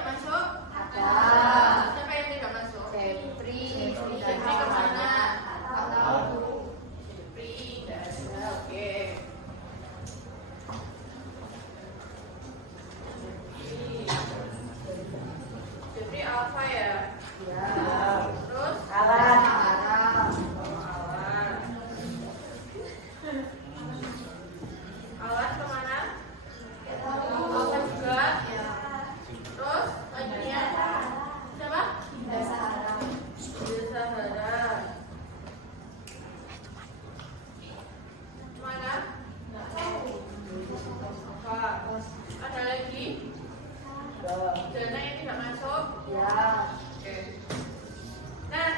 tidak masuk? Ada. Siapa yang tidak masuk? Jepri. Jepri kemana? Nggak tahu. Jepri tidak ada. Oke. Jepri Alfa ya? Ya. Terus? Alan. Alan kemana? Alfa juga? Ya. Terus? Lanjutnya? Siapa? Sahara. Sahara. Mana? Nggak tahu. Apa? Ada lagi? Dana yang tidak masuk? Ya. Oke. Nah,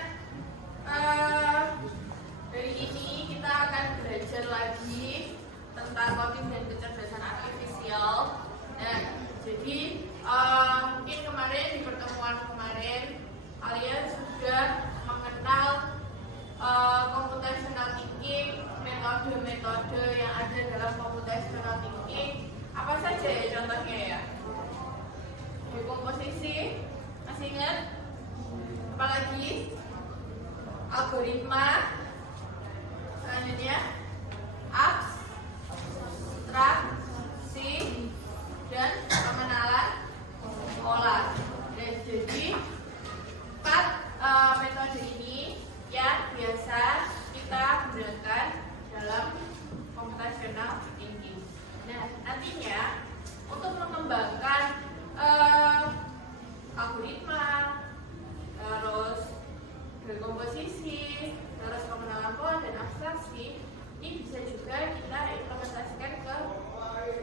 hari ini kita akan belajar lagi tentang coding dan kecerdasan artifisial. Nah, jadi mungkin kemarin di pertemuan kemarin kalian sudah mengenal computational thinking, metode-metode yang ada dalam computational thinking. Apa saja ya contohnya ya? Dekomposisi, masih ingat? Apalagi? Algoritma. Selanjutnya abstraksi dan pengenalan pola. Dan jadi 4 metode ini yang biasa kita gunakan dalam computational thinking. Nah, nantinya untuk mengembangkan algoritma, terus dekomposisi, terus pengenalan pola dan abstraksi, ini bisa juga kita implementasikan ke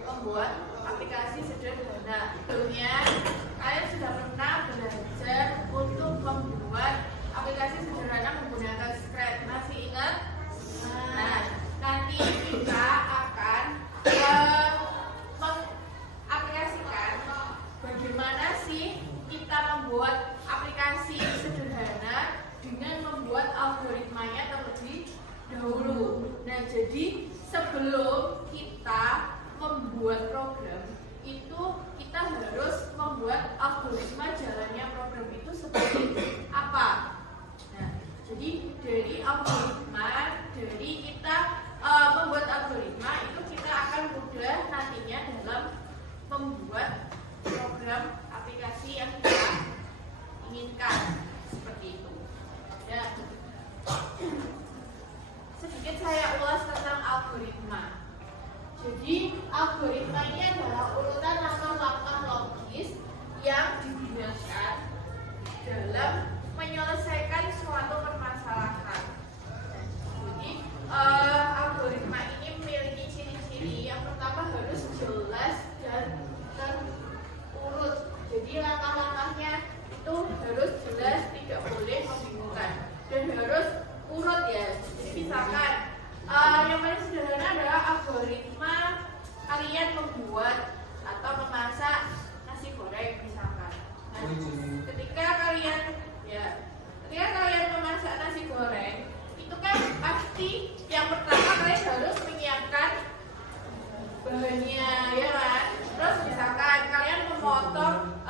membuat aplikasi sederhana. Tentunya kalian sudah pernah belajar untuk membuat aplikasi sederhana menggunakan Scratch, masih ingat? Nah, nanti kita akan mengaplikasikan bagaimana sih kita membuat aplikasi sederhana dengan membuat algoritmanya terlebih dahulu. Nah, jadi sebelum kita membuat program itu kita harus membuat algoritma jalannya program itu seperti apa. Nah, jadi dari algoritma, dari kita membuat algoritma itu kita akan mudah nantinya dalam membuat program aplikasi yang kita inginkan seperti itu. Ya. Sedikit saya ulas tentang algoritma. Jadi algoritma ini adalah urutan langkah-langkah logis yang digunakan dalam menyelesaikan suatu permasalahan. Jadi algoritma ini memiliki ciri-ciri. Yang pertama harus jelas dan terurut. Jadi langkah-langkahnya itu harus jelas, tidak boleh membingungkan, dan harus urut ya. Jadi misalkan yang paling sederhana adalah algoritma kalian membuat atau memasak nasi goreng misalkan. Nah, ketika kalian memasak nasi goreng, itu kan pasti yang pertama kalian harus menyiapkan bahannya, ya kan? Terus misalkan kalian memotong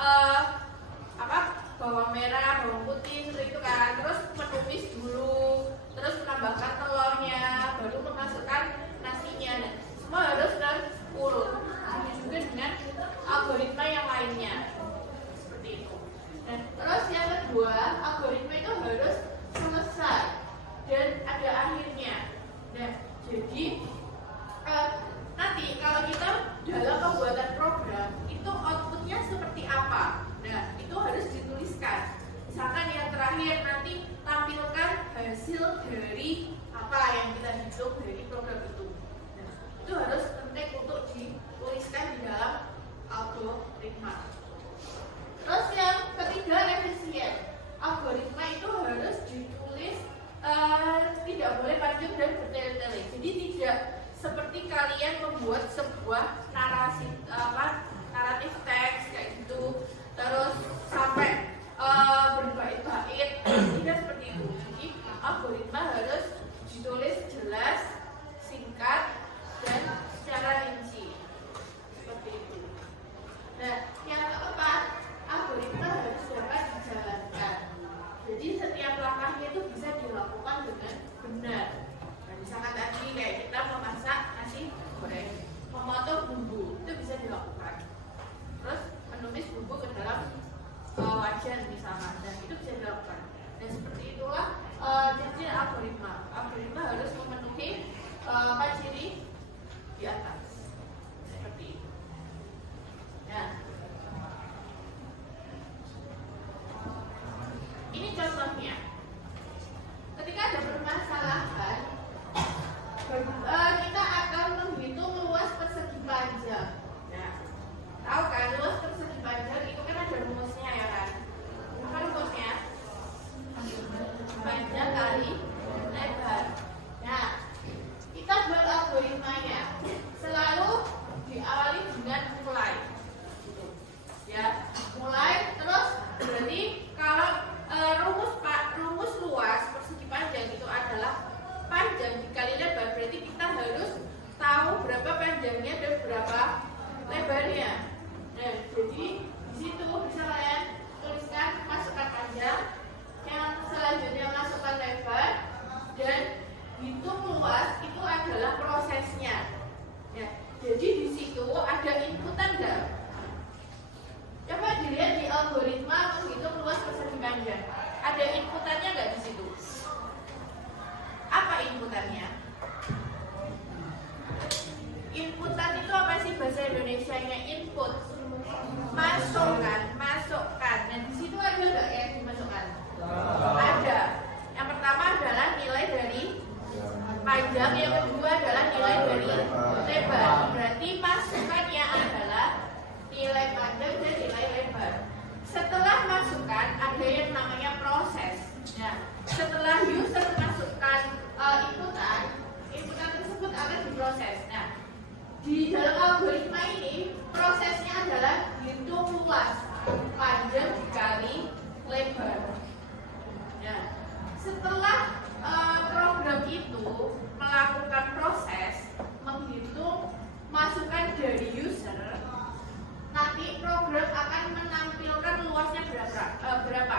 bawang merah, bawang putih seperti itu kan. Terus menumis dulu, terus menambahkan telurnya, baru memasukkan nasinya. Nah, semua harus terurut. Begitu juga dengan algoritma yang lainnya. Seperti itu. Nah, terus yang kedua, algoritma itu harus selesai dan ada akhirnya. Nah, jadi nanti kalau kita dalam pembuatan program itu outputnya seperti apa? Nah, itu harus dituliskan. Misalkan yang terakhir nanti tampilkan hasil dari apa yang kita hitung dari program itu. Nah, itu harus penting untuk dituliskan di dalam algoritma. Terus yang ketiga, efisien. Algoritma itu harus ditulis tidak boleh panjang dan bertele-tele. Jadi tidak seperti kalian membuat sebuah naratif teks kayak gitu, terus sampai berbait-bait, tidak seperti itu. Jadi algoritma harus ditulis jelas, singkat, dan secara rinci seperti itu. Nah, yang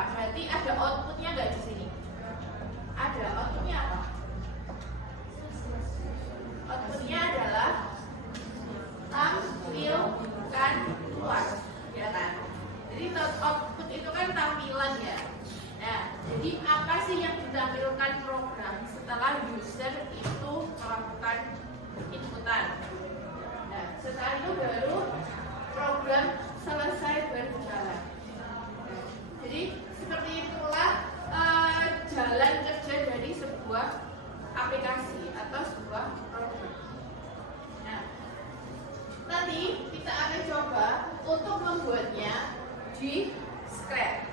Berarti ada outputnya nggak di sini? Ada. Outputnya apa? Outputnya adalah tampilkan keluar, ya kan? Jadi output itu kan tampilan ya. Nah, jadi apa sih yang ditampilkan program setelah user itu melakukan inputan? Nah, setelah itu baru program selesai berjalan. Nah, jadi seperti itulah jalan kerja dari sebuah aplikasi atau sebuah program. Nah, nanti kita akan coba untuk membuatnya di Scratch.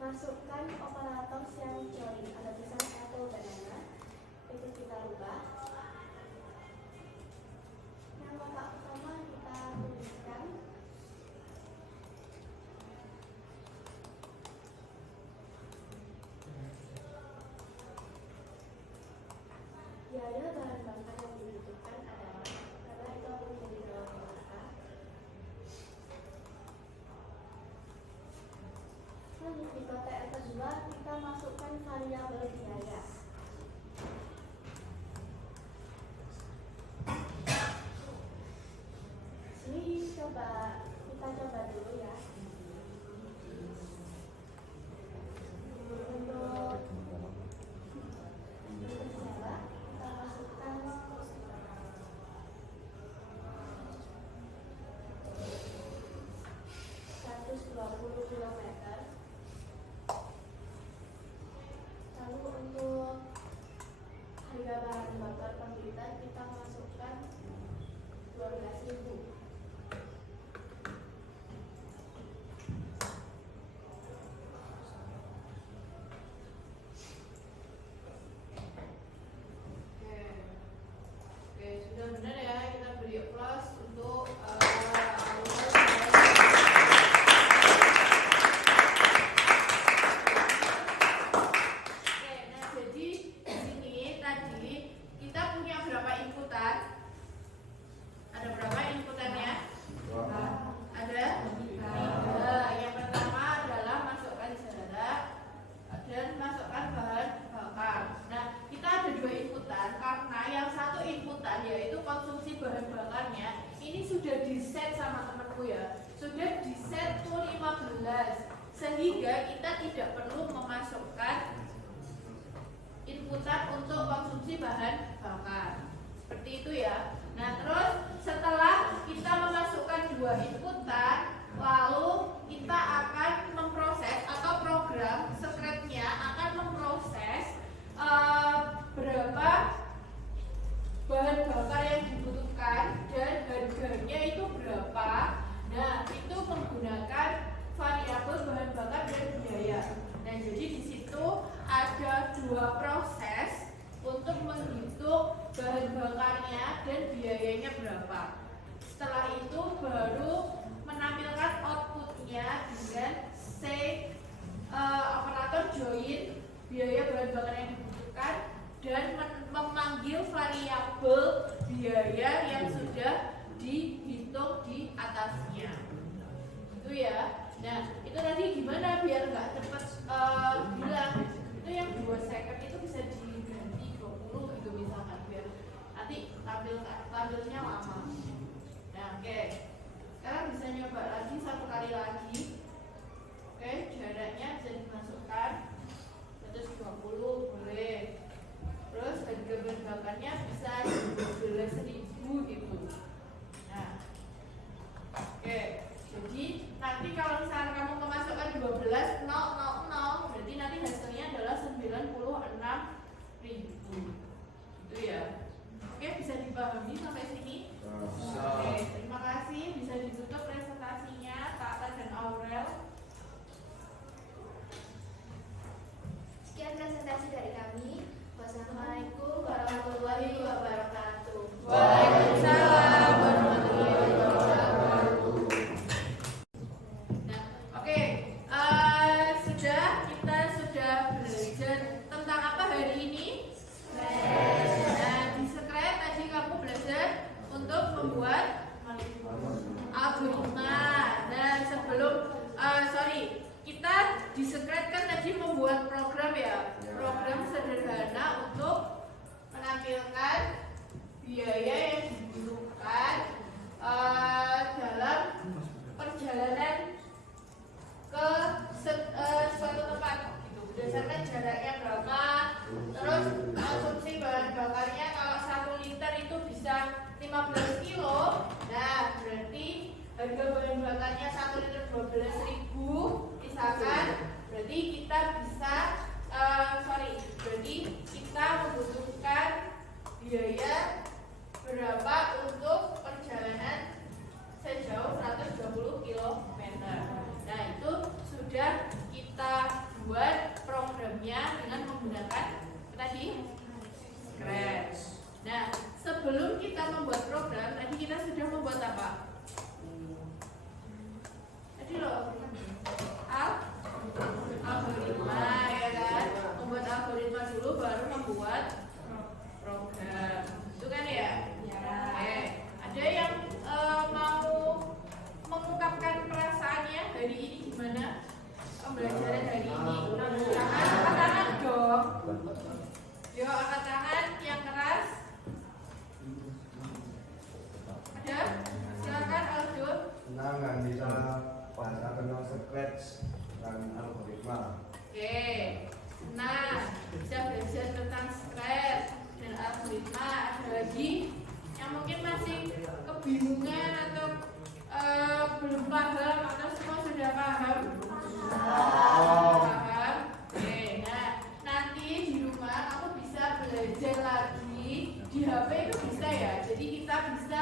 masukkan operator yang join, ada tulisan atau banana, itu kita rubah. Yang kotak pertama kita tuliskan biaya bahan bakar yang dibutuhkan adalah, karena itu akan menjadi dalam kotak. Lalu di kotak yang kedua kita masukkan variabel biaya. Sini kita coba dulu ya. Untuk segala kita masukkan 120 km. Lalu untuk harga bahan bakar komputer kita masukkan 12.000. Oke, sudah benar ya, kita beri plus untuk yaitu konsumsi bahan bakarnya ini sudah di-set sama temanku ya, sudah di-set tuh 15, sehingga kita tidak perlu memasukkan join biaya bahan bakar yang dibutuhkan dan memanggil variabel biaya yang sudah dihitung di atasnya. Itu ya. Nah, itu tadi gimana biar nggak cepet bilang itu yang 2 second itu bisa diganti 20 gitu misalkan biar nanti tampilnya lama. Nah, oke. Sekarang bisa nyoba lagi 1 kali lagi. Oke, jaraknya bisa dimasukkan 120 boleh. Terus harga bahan bakarnya bisa 12.000 gitu. Nah, oke. Jadi nanti kalau misalnya kamu memasukkan 12.000 berarti nanti hasilnya adalah 96.000. Itu ya. Oke, bisa dipahami sampai sini? Oke, terima kasih. Bisa ditutup presentasinya Tata dan Aurel. Sekian presentasi dari kami. Wassalamualaikum Warahmatullahi wabarakatuh. Waalaikumsalam warahmatullahi wabarakatuh. Nah, oke, kita sudah belajar tentang apa hari ini? Nah, di Scratch tadi kamu belajar untuk membuat algoritma. Nah, sebelum kita di Scratch kan tadi membuat program ya, program sederhana untuk menampilkan biaya yang dibutuhkan dalam perjalanan ke suatu tempat gitu, berdasarkan jaraknya berapa, terus konsumsi bahan bakarnya kalau 1 liter itu bisa 15 kilo. Nah, berarti harga bahan bakarnya 1 liter 12.000 misalkan, berarti kita bisa berarti kita membutuhkan biaya berapa untuk perjalanan sejauh 120 km. Nah, itu sudah kita buat programnya dengan menggunakan tadi Scratch. Nah, sebelum kita membuat program, tadi kita sudah membuat apa? Tadi loh, algoritma ya kan? Membuat algoritma dulu baru membuat program. Itu kan ya? Oke. Ada yang mau mengungkapkan perasaannya hari ini gimana? Pembelajaran hari ini. Angkat tangan dong. Yo, angkat tangan yang keras. Ada? Silakan Aldo. Senang bisa bahasa kenal Scratch dan algoritma. Oke. Nah, bisa belajar tentang Scratch dan algoritma. Ada lagi yang mungkin masih kebingungan atau belum paham atau semua sudah paham? Paham? Oke, nah nanti di rumah kamu bisa belajar lagi di HP itu bisa ya. Jadi kita bisa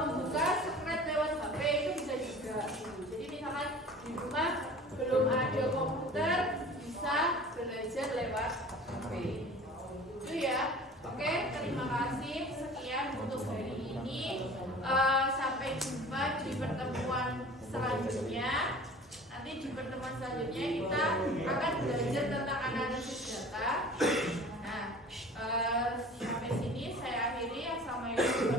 membuka Scratch lewat HP itu bisa juga. Jadi misalkan di rumah belum ada komputer bisa belajar lewat HP. Itu ya. Oke, terima kasih. Sekian untuk hari ini. Sampai jumpa di pertemuan selanjutnya. Nanti di pertemuan selanjutnya kita akan belajar tentang analisis data. Nah, sampai sini saya akhiri. Assalamualaikum.